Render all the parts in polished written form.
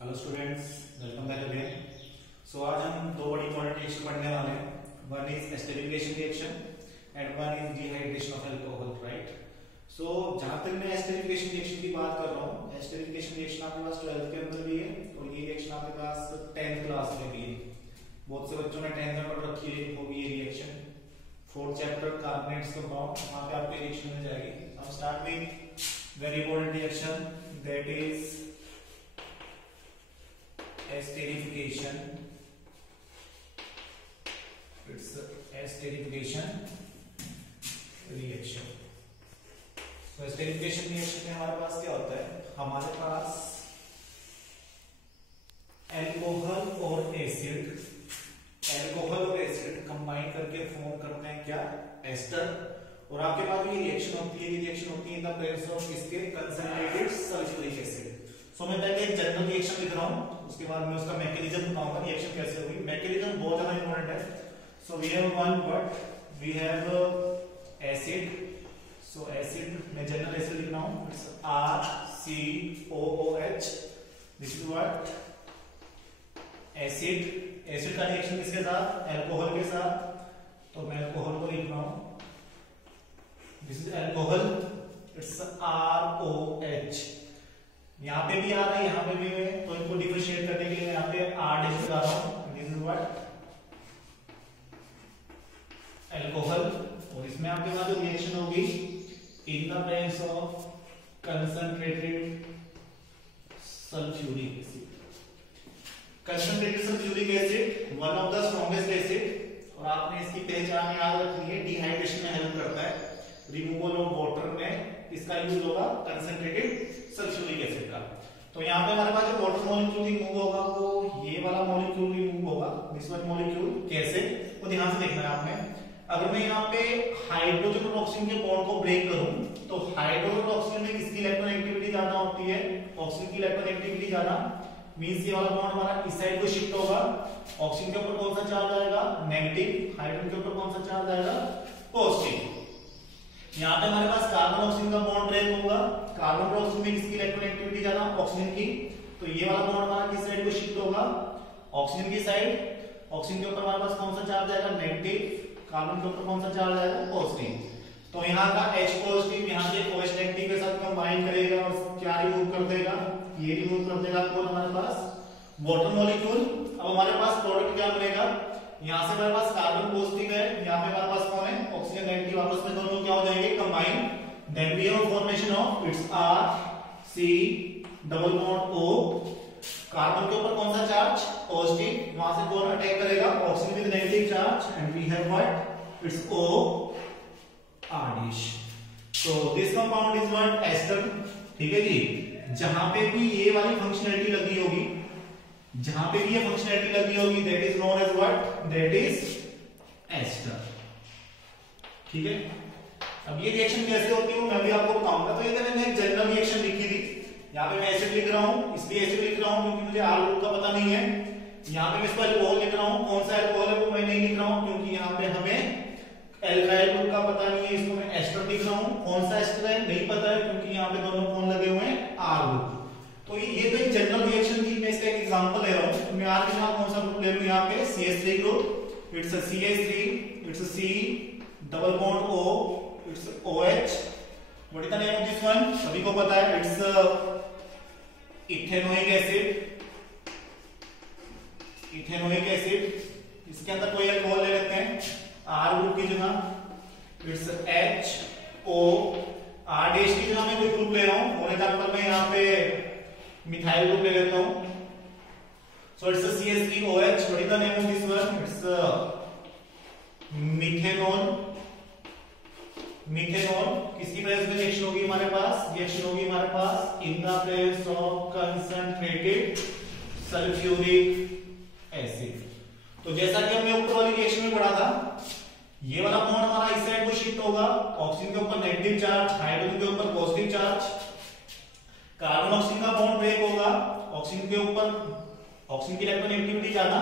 Hello students, welcome back again. So आज हम दो बड़ी इंपॉर्टेंट रिएक्शन पढ़ने वाले हैं। One is esterification reaction and one is dehydration of alcohol, right. So जहां तक मैं एस्टरिफिकेशन रिएक्शन की बात कर रहा हूँ, एस्टरिफिकेशन रिएक्शन आपके पास 12th के अंदर भी है और ये रिएक्शन आपके पास 10th क्लास में भी है। बहुत से बच्चों ने 10th में पढ़ रखी है वो भी ये reaction. 4th chapter carbonates compound, वहां पे आपको रिएक्शन मिल जाएगी। हम start with very important reaction, that is esterification. It's esterification reaction. So esterification reaction में हमारे पास क्या होता है? हमारे पास अल्कोहल और एसिड कंबाइन करके फॉर्म करते हैं क्या? एस्टर। और आपके पास ये रिएक्शन होती है, इन द प्रेजेंस ऑफ इसके कंसंट्रेटेड सल्फ्यूरिक एसिड। सो मैं पहले एक जनरल रिएक्शन लिख रहा हूं, उसके बाद मैं उसका मैकेनिज्म बताऊंगा, रिएक्शन कैसे होगी। मैकेनिज्म बहुत ज्यादा इंपॉर्टेंट है। So we have one word, we have acid. So acid मैं जनरल एसिड लिख रहा हूं, it's RCOOH। This is what acid. Acid का रिएक्शन किसके साथ? अल्कोहल के साथ। तो मैं अल्कोहल को लिख रहा हूं, this is alcohol, it's ROH। यहाँ पे भी आ रहा है, यहाँ पे भी है, तो इनको डिफरेंशिएट करने के लिए यहाँ पे R डैश लगा रहा हूं। This is what alcohol. और इसमें आपके पास जो रिएक्शन होगी इन the presence of concentrated sulphuric acid. Concentrated sulphuric acid one of the strongest acid, और आपने इसकी पहचान याद रखनी है, डिहाइड्रेशन में हेल्प करता है। रिमूवल ऑफ वाटर में इसका यूज होगा कंसंट्रेटेड सल्फ्यूरिक एसिड का। तो यहाँ पे हमारे पास जो वाटर मॉलिक्यूल रिमूव होगा वो ये वाला मॉलिक्यूल रिमूव होगा, दिस वन मॉलिक्यूल। कैसे? वो ध्यान से देखना है आपने। अगर मैं यहाँ पे हाइड्रोजन और ऑक्सीजन के बॉन्ड को ब्रेक करूं तो हाइड्रोजन और ऑक्सीजन में किसकी इलेक्ट्रॉननेगेटिविटी ज्यादा होती है? ऑक्सीजन की इलेक्ट्रॉननेगेटिविटी ज्यादा। मींस ये वाला बॉन्ड हमारा इस साइड को शिफ्ट होगा। ऑक्सीजन के ऊपर कौन सा चार्ज आएगा? नेगेटिव। हाइड्रोजन के ऊपर कौन सा चार्ज आएगा? पॉजिटिव। यहाँ पे हमारे पास कार्बन ऑक्सीजन का बॉन्ड ब्रेक होगा। कार्बन और ऑक्सीजन में किसकी इलेक्ट्रॉननेगेटिविटी ज्यादा? ऑक्सीजन की। तो ये वाला बॉन्ड हमारा किस साइड को शिफ्ट होगा? ऑक्सीजन की साइड। ऑक्सीजन के ऊपर हमारे पास कौन सा चार्ज आएगा? नेगेटिव। कार्बन के ऊपर कौन सा चार्ज आएगा? पॉजिटिव। तो यहाँ का H पॉजिटिव यहाँ के OH नेगेटिव के साथ कंबाइन करेगा और क्या रिमूव कर देगा? ये रिमूव कर देगा कौन? हमारे पास वाटर मॉलिक्यूल। अब हमारे पास प्रोडक्ट क्या बनेगा? यहाँ से हमारे पास कार्बन पॉजिटिव है, यहाँ पे हमारे पास कौन है? Oxygen negative. आपस में दोनों क्या हो जाएंगे? Combine. Then we have formation of it's RC double bond O। Carbon के ऊपर कौन सा चार्ज? पॉजिटिव। वहां से कौन अटैक करेगा? Oxygen with negative charge. And we have what? It's OR dash. So this compound is what? Ester. ठीक है जी। जहां पे भी ये वाली फंक्शनैलिटी लगी होगी, जहां पे भी ये फंक्शनैलिटी लगी होगी, that is known as what? That is ester. ठीक है। अब ये रिएक्शन कैसे होती है मैं भी आपको बताऊंगा। तो ये मैंने एक जनरल रिएक्शन लिखी थी, यहाँ पे मैं एसिड लिख रहा हूँ, इसलिए एसिड लिख रहा हूँ क्योंकि मुझे R ग्रुप का पता नहीं है। यहाँ पे मैं इसको अल्कोहल लिख रहा हूँ, कौन सा अल्कोहल है वो मैं नहीं लिख रहा हूँ क्योंकि यहाँ पे हमें एल्काइल ग्रुप का पता नहीं है, इसको मैं एस्टर लिख रहा हूँ। कौन सा एस्टर है नहीं पता है क्योंकि यहाँ पे दोनों कौन लगे हुए हैं? R group. तो ये तो एक जनरल रिएक्शन थी, मैं इसका एक एग्जांपल ले रहा हूँ। तो मैं R के साथ कौन सा ग्रुप ले लूं? यहाँ पे CH3 group. It's a CH3, it's a C double bond O, it's OH। What is the name of this one? सभी को पता है, it's ethanoic acid. Ethanoic acid. इसके अंदर कोई अल्कोहल ले लेते हैं R ग्रुप की जगह, इट्स HO। R डैश की जगह मैं कोई ग्रुप ले रहा हूं, फॉर एग्जांपल मैं यहाँ पे मिथाइल ग्रुप ले लेता हूं। So it's CH3OH। What is the name of this one? It's methanol. Methanol किसकी प्रेजेंस में रिएक्शन होगी हमारे पास? रिएक्शन होगी हमारे पास in the presence of concentrated sulphuric acid. तो जैसा कि हमने ऊपर वाली रिएक्शन में पढ़ा था, ये वाला बॉन्ड हमारा इस साइड को शिफ्ट होगा। ऑक्सीजन के ऊपर नेगेटिव चार्ज, हाइड्रोजन के ऊपर पॉजिटिव चार्ज। कार्बन ऑक्सीजन का बॉन्ड ब्रेक होगा। ऑक्सीजन के ऊपर ऑक्सीजन की इलेक्ट्रॉननेगेटिविटी ज्यादा,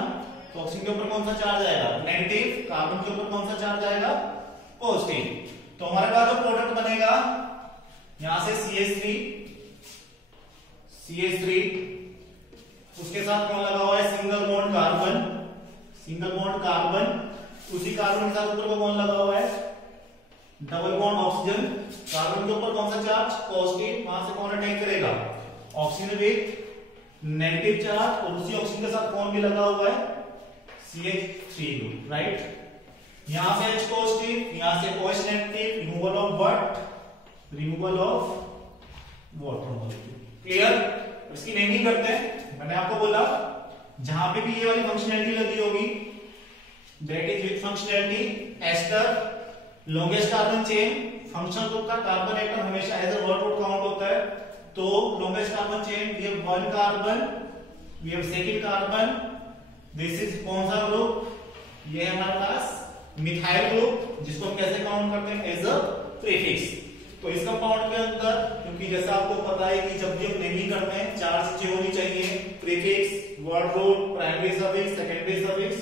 तो ऑक्सीजन के ऊपर कौन सा चार्ज आएगा? नेगेटिव। कार्बन के ऊपर कौन सा चार्ज आएगा? पॉजिटिव। तो हमारे पास जो प्रोडक्ट बनेगा यहां से CH3 उसके साथ कौन लगा हुआ है, single bond carbon, single bond carbon, उसी कार्बन के साथ ऊपर कौन लगा हुआ है, डबल बॉन्ड ऑक्सीजन, कार्बन के ऊपर कौन सा चार्ज, पॉजिटिव, वहां से कौन अटैक करेगा, ऑक्सीजन विथ नेगेटिव चार्ज, और उसी ऑक्सीजन के साथ कौन भी लगा हुआ है, CH3 ग्रुप, राइट। यहां से H पॉजिटिव, यहां से OH negative, removal of what, removal of water molecule, clear. इसकी नेमिंग करते हैं। मैंने आपको बोला जहां पे भी ये वाली फंक्शनैलिटी लगी होगी, that is with functionality ester longest carbon chain, functional group का कार्बन एटम हमेशा as a word root count होता है। तो longest carbon chain, we have one carbon, we have second carbon, this is कौन सा group, ये है हमारे पास मिथाइल ग्रुप, जिसको हम कैसे काउंट करते हैं, एज अ प्रीफिक्स। तो इस कंपाउंड के अंदर, क्योंकि जैसा आपको पता है कि जब भी हम नेमिंग करते हैं चार चीजें होनी चाहिए, prefix, word root, primary suffix, secondary suffix.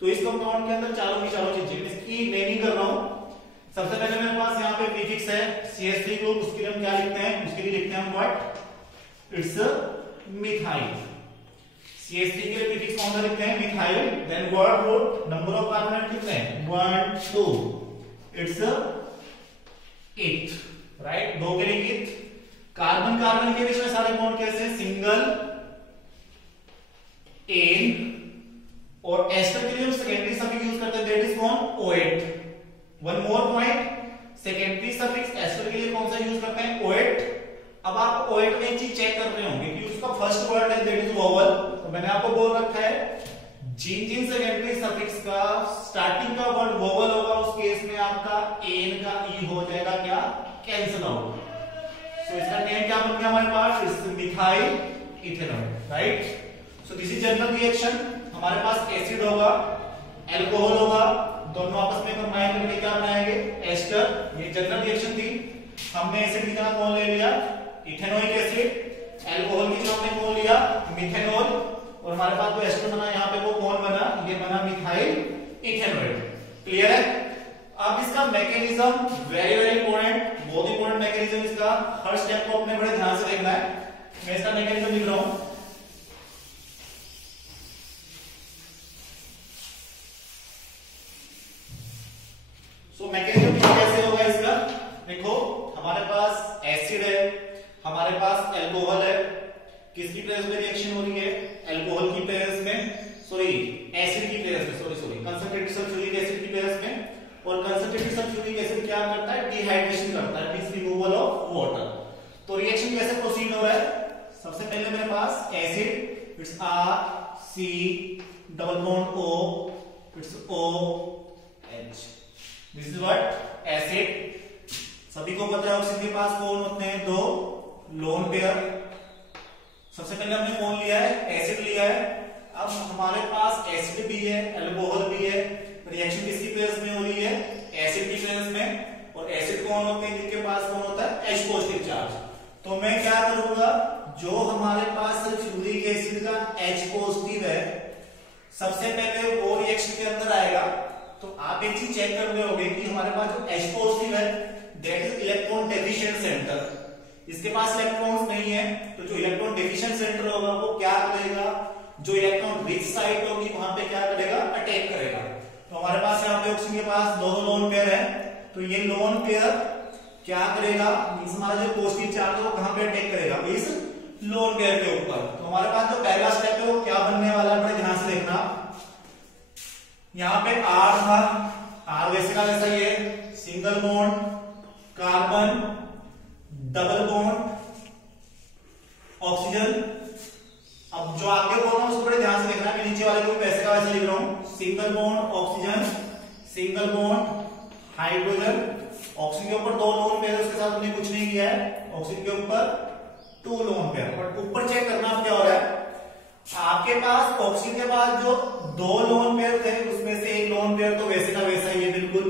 तो इस कंपाउंड के अंदर चारों की चारों चीजें, इसकी नेमिंग कर रहा हूं। सबसे पहले मेरे पास यहाँ पे प्रीफिक्स है CH3 ग्रुप, उसके लिए हम क्या लिखते हैं, उसके लिए लिखते हैं हम व्हाट, इट्स मिथाइल। CH3 के लिए प्रीफिक्स कौन सा लिखते हैं, methyl. Then word root, number of carbon कितने हैं, 1 2, इट्स 8, राइट, दो के लिए 8। कार्बन कार्बन के बीच में सारे बॉन्ड कैसे हैं, सिंगल एन, और एस्टर के लिए हम सेकेंडरी सफिक्स यूज करते हैं, दैट इज कौन, OH। One more point, secondary suffix ester के लिए कौन सा यूज करते हैं, OH। अब आप OH में एक चीज चेक कर रहे होंगे कि उसका फर्स्ट वर्ड है दैट इज वोवल। तो मैंने आपको बोल रखा है जिन सेकेंडरी सफिक्स का स्टार्टिंग का वर्ड वोवल होगा, उस केस में आपका एन का ई हो जाएगा क्या, कैंसिल आउट। सो इसका नेम क्या बन गया हमारे पास, it's methyl ethanol, right. So this is general reaction. हमारे पास एसिड होगा, अल्कोहल होगा, दोनों आपस में कंबाइन करके क्या बनाएंगे, एस्टर। ये जनरल रिएक्शन थी। हमने एसिड की जगह कौन ले लिया, इथेनोइक एसिड। अल्कोहल की जगह हमने कौन लिया, मिथेनॉल। और हमारे पास जो एस्टर बना यहाँ पे वो कौन बना, ये बना मिथाइल इथेनॉइड। क्लियर है। अब इसका मैकेनिज्म वेरी वेरी इंपॉर्टेंट, बहुत इंपॉर्टेंट मैकेनिज्म इसका। हर स्टेप को अपने बड़े ध्यान से देखना है। मैं इसका मैकेनिज्म लिख रहा हूं। मैकेनिज्म कैसे होगा इसका, देखो हमारे पास एसिड है, हमारे पास अल्कोहल है, किसकी प्रेजेंस में रिएक्शन हो रही है, अल्कोहल की प्रेजेंस में, सॉरी एसिड की प्रेजेंस में, सॉरी कंसंट्रेटेड सल्फ्यूरिक एसिड की प्रेजेंस में। और कंसंट्रेटेड सल्फ्यूरिक एसिड क्या करता है, डिहाइड्रेशन करता है, मींस रिमूवल ऑफ वाटर। तो रिएक्शन कैसे प्रोसीड हो रहा है, सबसे पहले मेरे पास acid, it's RC double bond O, it's OH, this is what, acid. सभी को पता है ऑक्सीजन के पास कौन होते हैं, दो लोन पेयर। सबसे पहले हमने कौन लिया है, एसिड लिया है। अब हमारे पास एसिड भी है, अल्कोहल भी है। रिएक्शन किसकी प्रेजेंस में हो रही है, एसिड की प्रेजेंस में। और एसिड कौन होते हैं, जिनके पास कौन होता है, H पॉजिटिव चार्ज। तो मैं क्या करूंगा, जो हमारे पास सल्फ्यूरिक एसिड का H पॉजिटिव है, सबसे पहले वो रिएक्शन के अंदर आएगा। तो आप एक चीज चेक कर रहे होंगे कि हमारे पास जो H पॉजिटिव है that is electron deficient centre. इसके पास इलेक्ट्रॉन्स नहीं है, तो जो इलेक्ट्रॉन डेफिशिएंट सेंटर होगा वो क्या करेगा, जो इलेक्ट्रॉन रिच साइट होगी वहां पे क्या करेगा, अटैक करेगा। तो हमारे पास यहाँ पे ऑक्सीजन के पास दो लोन पेयर है, तो ये लोन पेयर क्या करेगा, मींस हमारा जो पॉजिटिव चार्ज है वो कहां पे अटैक करेगा, इस लोन पेयर के ऊपर। तो हमारे पास जो पहला स्टेप है वो क्या बनने वाला है, बड़े ध्यान से देखना। यहाँ पे R था, R वैसे का वैसा ही है, single bond carbon, double bond oxygen. अब जो आगे बोल रहा हूं उसको बड़े ध्यान से देखना, मैं नीचे वाले को भी वैसे का वैसा लिख रहा हूं। Single bond oxygen, single bond hydrogen. Oxygen के ऊपर दो लोन पेयर, उसके साथ हमने कुछ नहीं किया है। ऑक्सीजन के ऊपर 2 लोन पेयर। बट ऊपर चेक करना अब क्या हो रहा है, आपके पास ऑक्सीजन के पास जो 2 लोन पेयर थे उसमें से एक लोन पेयर तो वैसे का वैसा ही है, बिल्कुल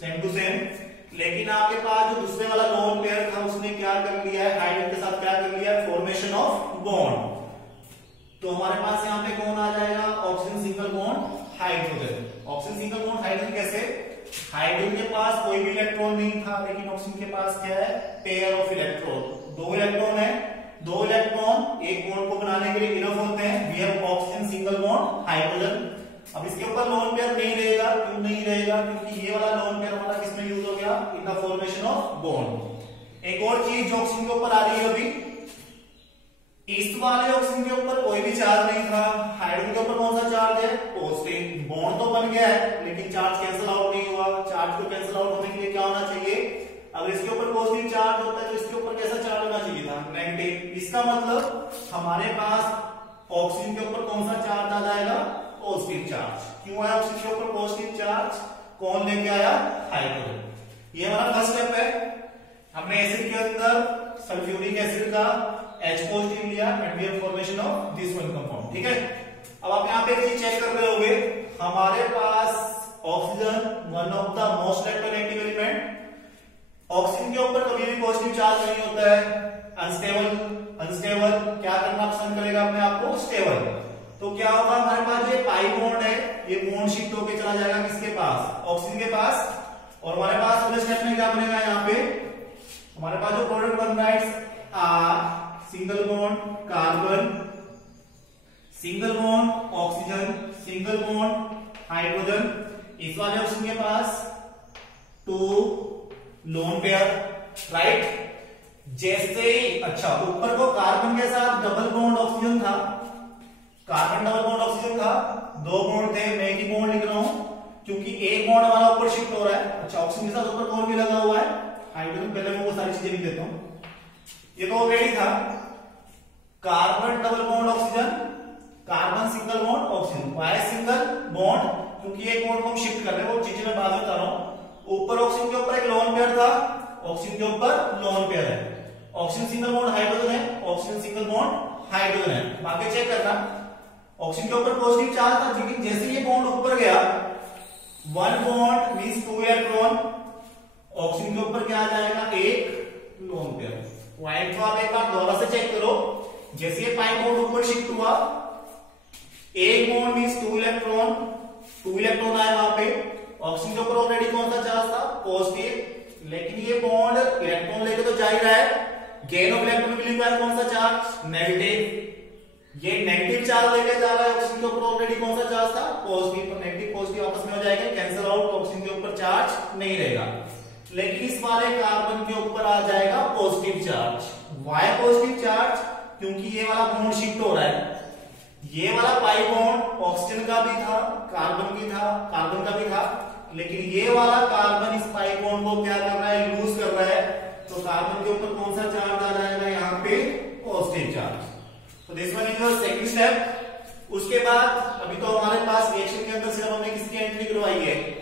सेम टू सेम। लेकिन आपके पास जो दूसरे वाला लोन पेयर था उसने क्या कर लिया है, हाइड्रोजन के साथ क्या कर लिया है, फॉर्मेशन ऑफ बॉन्ड। तो हमारे पास यहाँ पे कौन आ जाएगा, oxygen single bond hydrogen. Oxygen single bond hydrogen कैसे, हाइड्रोजन के पास कोई भी इलेक्ट्रॉन नहीं था, लेकिन ऑक्सीजन के पास क्या है, पेयर ऑफ इलेक्ट्रॉन, 2 इलेक्ट्रॉन है। 2 इलेक्ट्रॉन एक बॉन्ड को बनाने के लिए इनफ होते हैं। We have bond. एक और चीज जो ऑक्सीजन के ऊपर आ रही है अभी, इस वाले ऑक्सीजन के ऊपर कोई भी चार्ज नहीं था, हाइड्रोजन के ऊपर कौन सा चार्ज है, पॉजिटिव। बॉन्ड तो बन गया है लेकिन चार्ज कैंसिल आउट नहीं हुआ। चार्ज को कैंसिल आउट होने के लिए क्या होना चाहिए, अगर इसके ऊपर पॉजिटिव चार्ज होता है तो इसके ऊपर कैसा चार्ज होना चाहिए था, नेगेटिव। इसका मतलब हमारे पास ऑक्सीजन के ऊपर कौन सा चार्ज आ जाएगा, पॉजिटिव चार्ज। क्यों आया ऑक्सीजन के ऊपर पॉजिटिव चार्ज, कौन लेके आया, हाइड्रोजन। ये हमारा फर्स्ट स्टेप है। हमने एसिड के अंदर सल्फ्यूरिक एसिड का H पॉजिटिव लिया and we have formation of this one compound, ठीक है। अब आप यहाँ पे एक चीज चेक कर रहे होंगे, हमारे पास oxygen one of the most electronegative element, oxygen के ऊपर कभी भी पॉजिटिव चार्ज नहीं होता है, अनस्टेबल क्या करना पसंद करेगा अपने आप को, स्टेबल। तो क्या होगा, हमारे पास ये पाई बॉन्ड है, ये बॉन्ड शिफ्ट होकर चला जाएगा किसके पास, ऑक्सीजन के पास। और हमारे पास अगले स्टेप में क्या बनेगा, यहाँ पे हमारे पास जो प्रोडक्ट बन रहा है R single bond carbon, single bond oxygen, single bond hydrogen. इस वाले ऑक्सीजन के पास 2 लोन पेयर, राइट। जैसे ही अच्छा ऊपर को कार्बन के साथ डबल बॉन्ड ऑक्सीजन था, कार्बन डबल बॉन्ड ऑक्सीजन था, 2 बॉन्ड थे, मैं एक ही बॉन्ड लिख रहा हूं क्योंकि एक बॉन्ड हमारा ऊपर शिफ्ट हो रहा है। अच्छा ऑक्सीजन के साथ ऊपर कौन भी लगा हुआ है, हाइड्रोजन। पहले मैं वो सारी चीजें लिख देता हूं, ये तो ऑलरेडी था। Carbon double bond oxygen, carbon single bond oxygen. Why single bond, क्योंकि एक बॉन्ड को हम शिफ्ट कर रहे हैं, वो चीजें मैं बाद में बता रहा हूं। ऊपर ऑक्सीजन के ऊपर एक लोन पेयर था, ऑक्सीजन के ऊपर लोन पेयर है। ऑक्सीजन सिंगल बॉन्ड हाइड्रोजन है, ऑक्सीजन सिंगल बॉन्ड हाइड्रोजन है। बाकी चेक करना, ऑक्सीजन के ऊपर पॉजिटिव चार्ज था, लेकिन जैसे ये बॉन्ड ऊपर गया, 1 बॉन्ड मींस 2 इलेक्ट्रॉन, ऑक्सीजन के ऊपर क्या आ जाएगा, एक लोन पेयर। वाई को आप एक बार दोबारा से चेक करो, जैसे ये पाई बॉन्ड ऊपर शिफ्ट हुआ, एक बॉन्ड मींस 2 इलेक्ट्रॉन, 2 इलेक्ट्रॉन आए वहां पे। ऑक्सीजन के ऊपर ऑलरेडी कौन सा चार्ज था, पॉजिटिव, लेकिन ये बॉन्ड इलेक्ट्रॉन लेके तो जा ही रहा है, गेन ऑफ इलेक्ट्रॉन के लिए कौन सा चार्ज, नेगेटिव। ये नेगेटिव चार्ज लेके जा रहा है, ऑक्सीजन के ऊपर ऑलरेडी कौन सा चार्ज था, पॉजिटिव। तो नेगेटिव पॉजिटिव आपस में हो जाएगा, कैंसिल आउट, ऑक्सीजन के ऊपर चार्ज नहीं रहेगा। लेकिन इस वाले कार्बन के ऊपर आ जाएगा positive charge. Why positive charge, क्योंकि ये वाला बॉन्ड शिफ्ट हो रहा है। ये वाला पाई बॉन्ड ऑक्सीजन का भी था, कार्बन की था, कार्बन का भी था, लेकिन ये वाला कार्बन इस पाई बॉन्ड को क्या कर रहा है, लूज कर रहा है। तो कार्बन के ऊपर कौन सा चार्ज आ जाएगा, यहाँ पे पॉजिटिव चार्ज। तो this one is your second step. उसके बाद अभी तो हमारे पास रिएक्शन के अंदर सिर्फ हमने किसकी एंट्री करवाई है,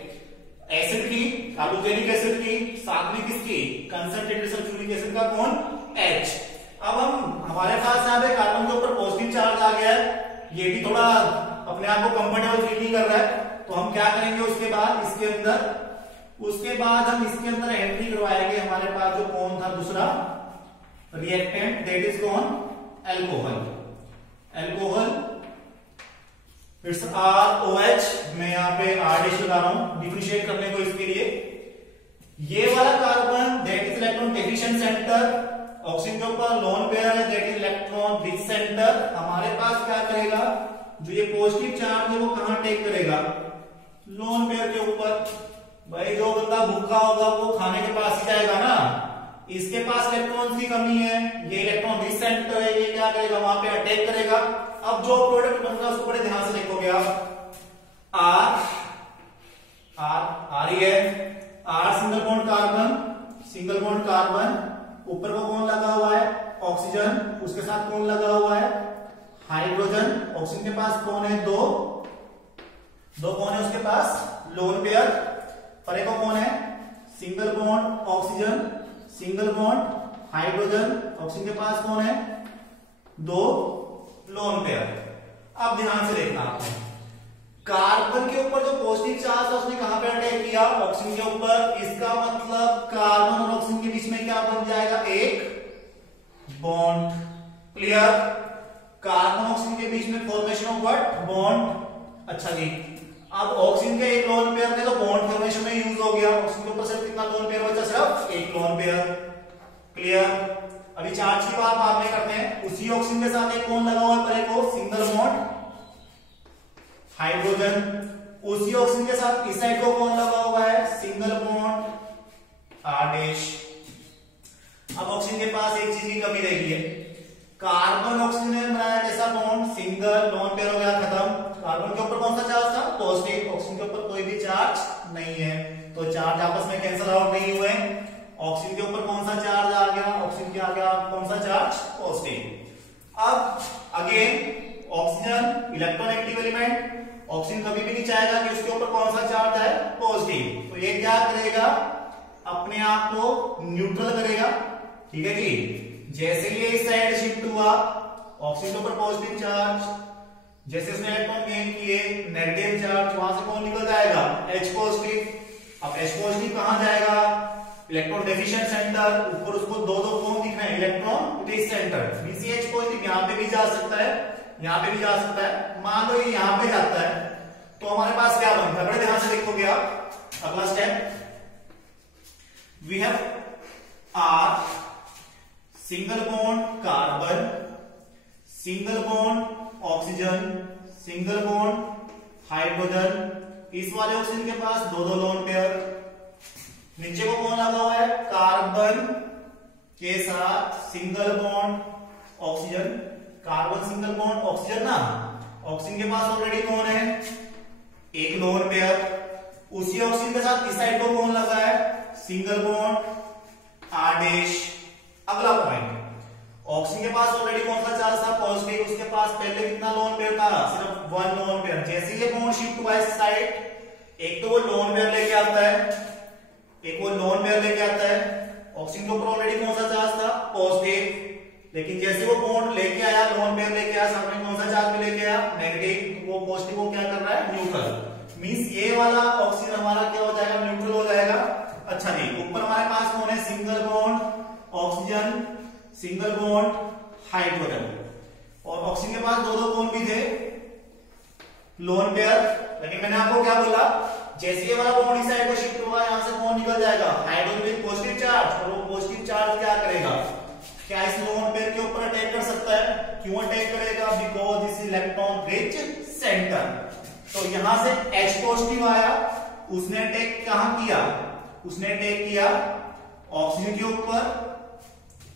एसिड की, कार्बोजेनिक एसिड की, साथ में किसकी, कंसंट्रेटेड सल्फ्यूरिक एसिड का कौन, H। अब हमारे पास यहाँ पे कार्बन के ऊपर पॉजिटिव चार्ज आ गया है, ये भी थोड़ा अपने आप को कंफर्टेबल फील नहीं कर रहा है, तो हम क्या करेंगे उसके बाद इसके अंदर हम इसके अंदर एंट्री करवाएंगे। हमारे पास जो कौन था दूसरा रिएक्टेंट, दैट इज कौन, एल्कोहल। एल्कोहल इट्स ROH, मैं यहाँ पे R' लगा रहा हूं डिफरेंशिएट करने को इसके लिए। ये वाला carbon that is electron deficient centre, oxygen के ऊपर लोन पेयर है that is electron rich centre. हमारे पास क्या करेगा, जो ये पॉजिटिव चार्ज है वो कहां टेक करेगा, लोन पेयर के ऊपर। भाई जो बंदा भूखा होगा वो खाने के पास ही जाएगा ना, इसके पास इलेक्ट्रॉन की कमी है, ये इलेक्ट्रॉन रिच सेंटर है, ये क्या करेगा, वहां पे अटैक करेगा। अब जो प्रोडक्ट बनता है उसको बड़े ध्यान से देखोगे आप, आर ही है, R single bond carbon, single bond carbon, ऊपर को कौन लगा हुआ है, ऑक्सीजन, उसके साथ कौन लगा हुआ है, हाइड्रोजन। ऑक्सीजन के पास कौन है, दो कौन है उसके पास, लोन पेयर। परे को कौन है, single bond oxygen, single bond hydrogen, oxygen के पास कौन है, 2 लोन पेयर। अब ध्यान से देखना आपने, कार्बन के ऊपर जो पॉजिटिव चार्ज है उसने कहां पे अटैक किया, ऑक्सीजन के ऊपर। इसका मतलब कार्बन और ऑक्सीजन के बीच में क्या बन जाएगा, एक बॉन्ड। क्लियर, कार्बन ऑक्सीजन के बीच में फॉर्मेशन ऑफ व्हाट, बॉन्ड। अच्छा जी, अब ऑक्सीजन का एक लोन पेयर ने तो बॉन्ड फॉर्मेशन में यूज हो गया, ऑक्सीजन के ऊपर सिर्फ कितना लोन पेयर बचा, सिर्फ एक लोन पेयर। क्लियर, अभी चार्ज की बात बाद में करते हैं। उसी ऑक्सीजन के साथ एक कौन लगा हुआ है, पहले को सिंगल बॉन्ड हाइड्रोजन। उसी ऑक्सीजन के साथ इस साइड को कौन लगा हुआ है, सिंगल बॉन्ड R'। अब ऑक्सीजन के पास एक चीज की कमी रह गई है, कार्बन ऑक्सीजन ने बनाया कैसा बॉन्ड, सिंगल लोन पेयर हो गया, खत्म। कार्बन के ऊपर कौन सा चार्ज था, पॉजिटिव। ऑक्सीजन के ऊपर कोई भी चार्ज नहीं है, तो चार्ज आपस में कैंसिल आउट नहीं हुए। ऑक्सीजन के ऊपर कौन सा चार्ज आ गया, ऑक्सीजन के आ गया कौन सा चार्ज, पॉजिटिव। अब again oxygen electronegative element, oxygen कभी भी नहीं चाहेगा कि उसके ऊपर कौन सा चार्ज है, पॉजिटिव। तो ये क्या करेगा, अपने आप को न्यूट्रल करेगा, ठीक है जी। जैसे ये इस साइड शिफ्ट हुआ, ऑक्सीजन के ऊपर पॉजिटिव चार्ज, जैसे इसने इलेक्ट्रॉन गेन किए नेगेटिव चार्ज, वहां से कौन निकल जाएगा, H पॉजिटिव। अब H पॉजिटिव कहां जाएगा, इलेक्ट्रॉन डेफिशिएंट सेंटर, ऊपर उसको दो दो कौन दिख रहे हैं, electron rich centre. Means H positive यहां पे भी जा सकता है, यहां पे भी जा सकता है। मान लो ये यहां पे जाता है, तो हमारे पास क्या बनता है, बड़े ध्यान से देखोगे आप। अगला step, we have R single bond carbon, single bond oxygen, single bond hydrogen. इस वाले ऑक्सीजन के पास दो दो लोन पेयर। नीचे को कौन लगा हुआ है, कार्बन के साथ single bond oxygen, carbon single bond oxygen ना, ऑक्सीजन के पास ऑलरेडी कौन है, एक लोन पेयर। उसी ऑक्सीजन के साथ इस साइड को कौन लगा है, सिंगल बॉन्ड R डैश। अगला पॉइंट, ऑक्सीजन के पास ऑलरेडी कौन सा चार्ज था, पॉजिटिव। उसके पास पहले कितना लोन पेयर था, सिर्फ वन लोन पेयर। जैसे ये बॉन्ड शिफ्ट हुआ इस साइड, एक तो वो लोन पेयर लेके आता है, एक वो लोन पेयर लेके आता है। ऑक्सीजन के ऊपर ऑलरेडी कौन सा चार्ज था, पॉजिटिव। लेकिन जैसे वो बॉन्ड लेके आया, लोन पेयर लेके आया, सामने कौन सा चार्ज भी लेके आया, नेगेटिव। वो पॉजिटिव को क्या कर रहा है, न्यूट्रल। मींस ये वाला ऑक्सीजन हमारा क्या हो जाएगा, न्यूट्रल हो जाएगा। अच्छा जी, ऊपर हमारे पास कौन है, single bond oxygen, single bond hydrogen. और ऑक्सीजन के पास दो दो कौन भी थे, लोन पेयर। लेकिन मैंने आपको क्या बोला, जैसे ये वाला बॉन्ड इस साइड को शिफ्ट हुआ, यहां से कौन निकल जाएगा, हाइड्रोजन विद पॉजिटिव चार्ज। और वो पॉजिटिव चार्ज क्या करेगा, क्या इस लोन पेयर के ऊपर अटैक कर सकता है, क्यों अटैक करेगा, because this electron rich centre. तो यहां से H पॉजिटिव आया, उसने अटैक कहां किया, उसने अटैक किया ऑक्सीजन के ऊपर।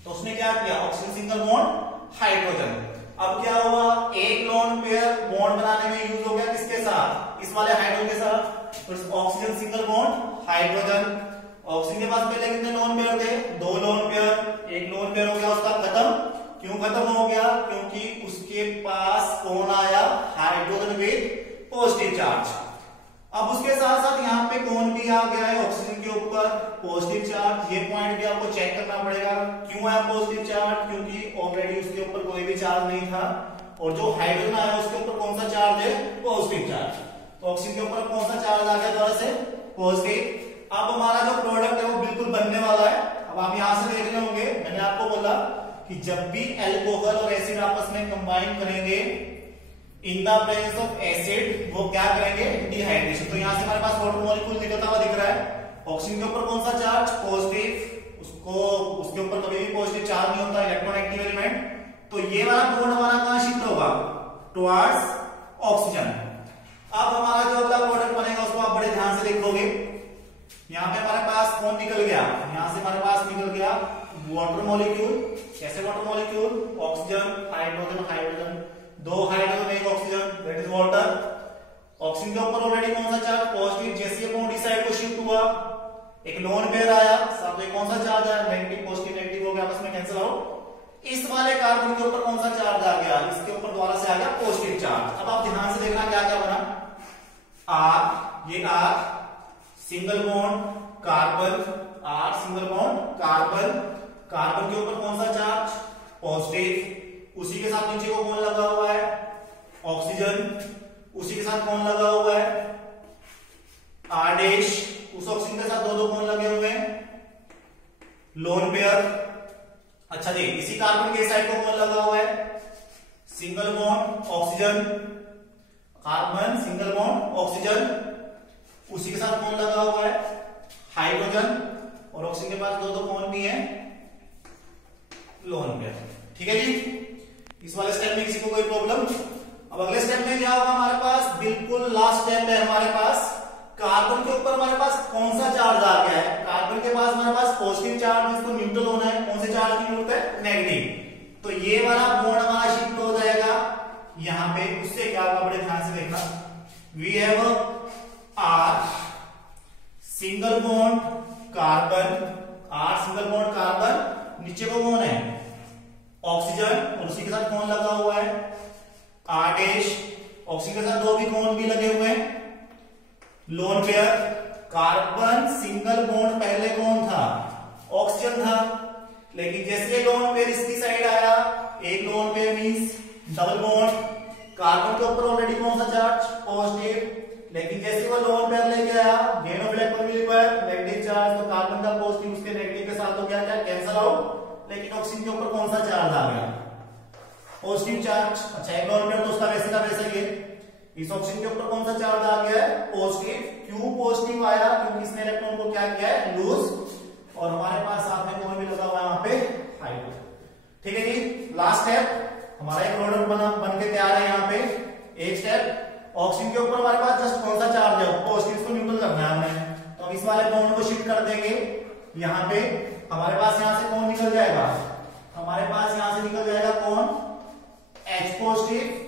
तो उसने क्या किया, ऑक्सीजन सिंगल बॉन्ड हाइड्रोजन। अब क्या हुआ, एक लोन पेयर बॉन्ड बनाने में यूज हो गया किसके साथ, इस वाले हाइड्रोजन के साथ। तो oxygen single bond hydrogen. Oxygen के पास पहले कितने लोन पेयर थे, दो लोन पेयर। एक लोन पेयर हो गया उसका खत्म। क्यों खत्म हो गया, क्योंकि उसके पास कौन आया, हाइड्रोजन विद पॉजिटिव चार्ज। अब उसके साथ साथ यहाँ पे कौन भी आ गया है, ऑक्सीजन के ऊपर पॉजिटिव चार्ज। ये पॉइंट भी आपको चेक करना पड़ेगा, क्यों आया पॉजिटिव चार्ज, क्योंकि ऑलरेडी उसके ऊपर कोई भी चार्ज नहीं था। और जो हाइड्रोजन आया उसके ऊपर कौन सा चार्ज है, पॉजिटिव चार्ज। तो ऑक्सीजन के ऊपर कौन सा चार्ज आ गया, दोबारा से पॉजिटिव। अब हमारा जो प्रोडक्ट है वो बिल्कुल बनने वाला है। अब आप यहां से देख रहे होंगे, मैंने आपको बोला कि जब भी एल्कोहल और एसिड आपस में कंबाइन करेंगे इन द प्रेजेंस ऑफ एसिड, वो क्या करेंगे, डिहाइड्रेशन। तो यहां से हमारे पास वाटर मॉलिक्यूल निकलता हुआ दिख रहा है। ऑक्सीजन के ऊपर कौन सा चार्ज, पॉजिटिव। उसके ऊपर कभी भी पॉजिटिव चार्ज नहीं होता, इलेक्ट्रोनेगेटिव एलिमेंट। तो ये वाला बॉन्ड हमारा कहां शिफ्ट होगा, टुवर्ड्स ऑक्सीजन। अब हमारा जो अगला प्रोडक्ट बनेगा उसको आप बड़े ध्यान से देखोगे। यहाँ पे हमारे पास कौन निकल गया, यहां से हमारे पास निकल गया वाटर मॉलिक्यूल। कैसे water molecule, oxygen hydrogen hydrogen, दो हाइड्रोजन एक oxygen, that is water. Oxygen के ऊपर ऑलरेडी कौन सा चार्ज, पॉजिटिव। जैसे ये बॉन्ड इस साइड को शिफ्ट हुआ, एक लोन पेयर आया, साथ में कौन सा चार्ज आया, नेगेटिव पॉजिटिव नेगेटिव हो गया, आपस में कैंसिल आउट। इस वाले कार्बन के ऊपर कौन सा चार्ज आ गया, इसके ऊपर दोबारा से आ गया पॉजिटिव चार्ज। अब आप ध्यान से देखना क्या क्या बना, R, ये R single bond carbon, R single bond carbon. Carbon के ऊपर कौन सा चार्ज, पॉजिटिव। उसी के साथ नीचे को कौन लगा हुआ है, ऑक्सीजन। उसी के साथ कौन लगा हुआ है, R डैश। उस ऑक्सीजन के साथ दो दो कौन लगे हुए हैं, लोन पेयर। अच्छा जी, इसी कार्बन के साइड को कौन लगा हुआ है, single bond oxygen. Carbon single bond oxygen, उसी के साथ कौन लगा हुआ है, हाइड्रोजन। और ऑक्सीजन के पास दो दो कौन भी है, लोन पेयर। ठीक है जी, इस वाले स्टेप में किसी को कोई प्रॉब्लम। अब अगले स्टेप में क्या होगा हमारे पास, बिल्कुल लास्ट स्टेप है हमारे पास कार्बन के ऊपर हमारे पास कौन सा चार्ज आ गया है? कार्बन के पास हमारे पास पॉजिटिव चार्ज, जिसको न्यूट्रल होना है। कौन से चार्ज की जरूरत है? नेगेटिव। तो ये वाला बॉन्ड हमारा शिफ्ट हो जाएगा यहां पे। उससे क्या होगा, बड़े ध्यान से देखना। We have R single bond carbon, R single bond carbon, नीचे को कौन है? ऑक्सीजन, और उसी के साथ कौन लगा हुआ है? R dash. ऑक्सीजन के साथ दो भी कौन भी लगे हुए हैं, lone pair. Carbon single bond पहले कौन था? ऑक्सीजन था। लेकिन जैसे लोन पेयर इसकी साइड आया, एक lone pair means double bond. Carbon के ऊपर ऑलरेडी कौन सा चार्ज? पॉजिटिव। लेकिन जैसे वो लोन पेयर लेके आया, gain of electron will require negative charge, तो कार्बन का पॉजिटिव उसके नेगेटिव के साथ तो क्या क्या कैंसिल आउट। लेकिन ऑक्सीजन के ऊपर कौन सा चार्ज आ गया? Positive charge. अच्छा, एक लोन पेयर तो उसका वैसे का वैसा ही है। इस ऑक्सीजन के ऊपर कौन सा चार्ज आ गया है? पॉजिटिव। क्यों पॉजिटिव आया? क्योंकि इसने इलेक्ट्रॉन को क्या किया है? लूज। और हमारे पास साथ में कौन भी लगा हुआ है वहां पे? हाइड्रोजन। ठीक है जी। लास्ट स्टेप हमारा एक प्रोडक्ट बन के तैयार है यहाँ पे। एक स्टेप, ऑक्सीजन के ऊपर हमारे पास जस्ट कौन सा चार्ज है? पॉजिटिव। इसको न्यूट्रल करना है हमने। तो हम इस वाले बॉन्ड को शिफ्ट कर देंगे यहाँ पे। हमारे पास यहाँ से कौन निकल जाएगा? हमारे पास यहाँ से निकल जाएगा कौन? H positive.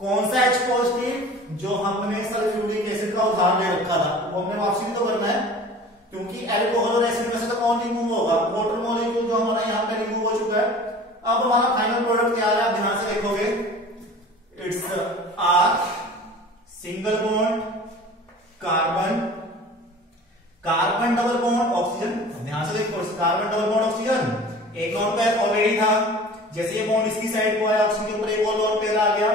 कौन सा H पॉजिटिव? जो हमने सल्फ्यूरिक एसिड का उदाहरण ले रखा था, वो हमने वापसी भी तो करना है, क्योंकि अल्कोहल और एसिड में से तो कौन रिमूव होगा? वाटर मॉलिक्यूल जो हमारा यहाँ पे रिमूव हो चुका है। अब हमारा फाइनल प्रोडक्ट क्या है, आप ध्यान से देखोगे। It's R single bond carbon, carbon double bond oxygen. ध्यान से देखो, कार्बन डबल बॉन्ड ऑक्सीजन, एक लोन पेयर ऑलरेडी था। जैसे ये बॉन्ड इसकी साइड को आया, ऑक्सीजन के ऊपर एक और लोन पेयर आ गया।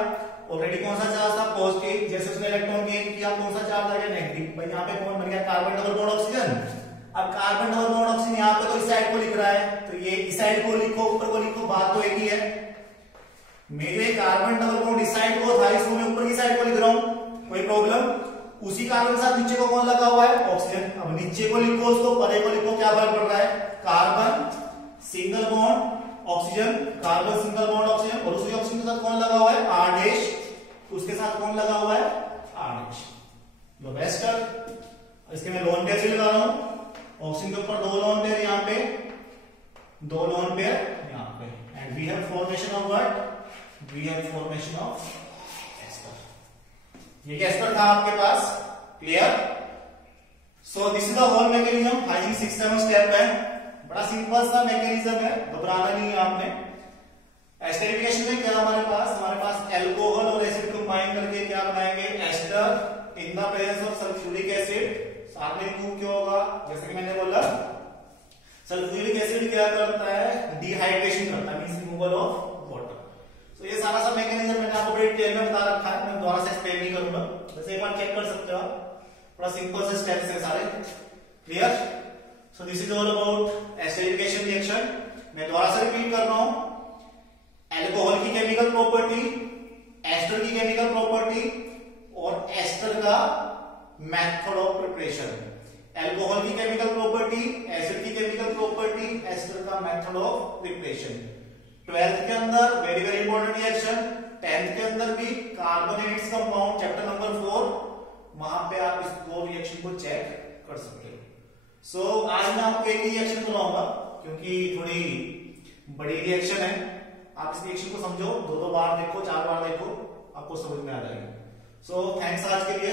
ऑलरेडी कौन सा चार्ज था? पॉजिटिव। जैसे उसने इलेक्ट्रॉन गेन किया, कौन सा चार्ज आ गया? नेगेटिव। भाई यहाँ पे कौन बन गया? Carbon double bond oxygen. अब कार्बन डबल बॉन्ड ऑक्सीजन यहाँ पे तो इस साइड को लिख रहा है, तो ये इस साइड को लिखो, ऊपर को लिखो, बात तो एक ही है। मेरे कार्बन डबल बॉन्ड इस साइड को था, इसको मैं ऊपर की साइड को लिख रहा हूं, कोई प्रॉब्लम? उसी कार्बन के साथ नीचे को कौन लगा हुआ है? ऑक्सीजन। अब नीचे को लिखो, उसको परे को लिखो, क्या फर्क पड़ रहा है? Carbon single bond oxygen, carbon single bond oxygen, और उसी ऑक्सीजन के साथ कौन लगा हुआ है? R dash. उसके साथ कौन लगा हुआ है? R dash. लो बेस्ट कर। इसके मैं लोन पेयर भी लगा रहा हूं। ऑक्सीजन के ऊपर दो लोन पेयर यहाँ पे, दो लोन पेयर यहाँ पे, and we have formation of what? We have formation of ester. ये एस्टर था आपके पास, clear? So this is the whole mechanism. I think 6-7 step है, बड़ा सिंपल सा मैकेनिज्म है, घबराना नहीं है आपने। एस्टरिफिकेशन में क्या हमारे पास एल्कोहल और एसिड कंबाइन करके क्या बनाएंगे? Ester in the presence of sulphuric acid. साथ में रिमूव क्या होगा? जैसे कि मैंने बोला, सल्फ्यूरिक एसिड क्या करता है? डिहाइड्रेशन करता है, मींस रिमूवल ऑफ वाटर। तो ये सारा सा मैकेनिज्म मैंने आपको बड़ी डिटेल में बता रखा है, मैं दोबारा से एक्सप्लेन नहीं करूंगा। वैसे एक बार चेक कर सकते हो, बड़ा सिंपल से स्टेप्स है सारे, clear? So this is all about esterification reaction. मैं दोबारा से रिपीट कर रहा हूं। एल्कोहल की केमिकल प्रॉपर्टी, एस्टर की केमिकल प्रॉपर्टी और एस्टर का मेथड ऑफ प्रिपरेशन। एल्कोहल की केमिकल प्रॉपर्टी, एसिड की केमिकल प्रॉपर्टी, एस्टर का मेथड ऑफ प्रिपरेशन। 12th के अंदर very very important reaction, 10th के अंदर भी कार्बोनेट्स कंपाउंड चैप्टर नंबर 4, वहां पे आप इस दो रिएक्शन को चेक कर सकते हो। सो आज मैं आपको एक ही रिएक्शन कराऊंगा, क्योंकि थोड़ी बड़ी रिएक्शन है। आप इस रिएक्शन को समझो, 2-2 बार देखो, 4 बार देखो, आपको समझ में आ जाएगा। सो थैंक्स आज के लिए।